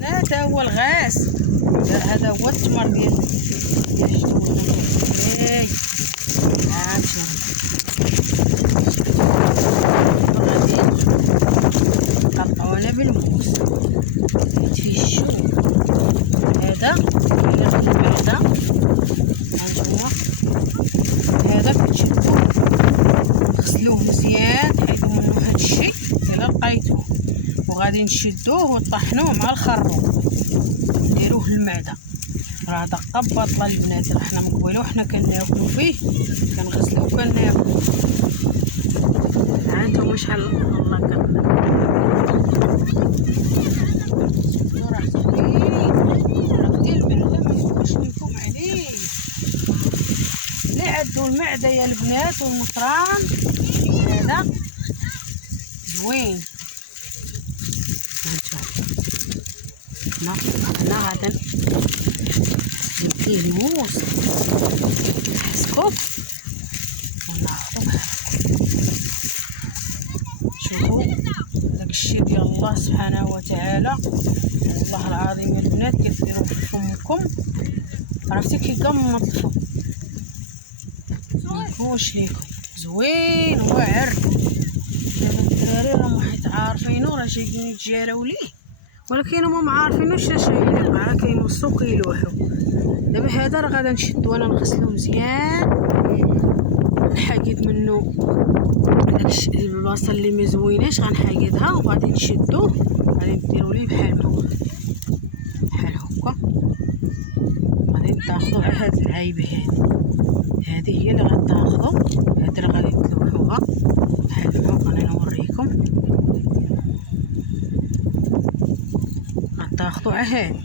هذا هو الغاس، هذا هو التمر ديال الجدود. غادي نقطعوها بالموس يتفيشو. هذا إلا في المعدة، هانتوما هذا كتشدوه تغسلوه مزيان تحيدو منو هادشي إلا لقيتوه، وغادي نشدوه وطحنوه مع الخروب نديروه للمعدة. راه دقة باطلة البنات، راه حنا من قبيله وحنا كناكلو فيه، كنغسلوه وكناكلو. هانتوما شحال والله راه زوين، ديال البنات ما يسواش لكم عليه. اللي عندو المعدة يا البنات والمطران هذا زوين. هنا غادا نمديه الموس نحسكو وناخدو بحالكم. شوفوا داكشي ديال الله سبحانه وتعالى، والله العظيم يا البنات كديروه في فمكم عرفتي كيقمض الفم. منكوش ليكم زوين واعر. دابا الدراري راهم حيت عارفينو راه جايين يتجاراو ليه، ولكن هما ما عارفينوش اش راه كيمصو كيلوحو. دابا هذا راه غادا نشدو انا نغسلو مزيان، نحايد منو داكشي البلاصه اللي ما زويناش غنحايدها، وغادي نشدوه غادي نديرو ليه بحال بحال هكا. غادي تاخدو على هاد العايبه هادي هي اللي غتاخدو، هادي راه غادي تلوحوها بحال هكا. انا نوريكم غتاخدو على هادي.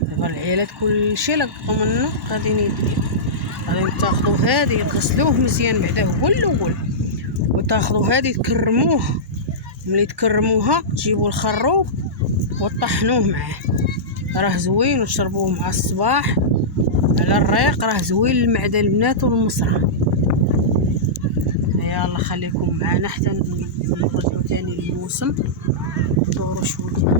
دابا العيالات كلشي لقطو منو غادي يدير. غادي تاخدو هادي تغسلوه مزيان بعدا هو الاول، وتاخدو هادي تكرموه. ملي تكرموها تجيبوا الخروب وطحنوه معاه، راه زوين وتشربوه مع الصباح على الريق، راه زوين للمعده البنات والمصران. يلا خليكم معنا حتى نخرجوا ثاني الموسم ندوروا شويه.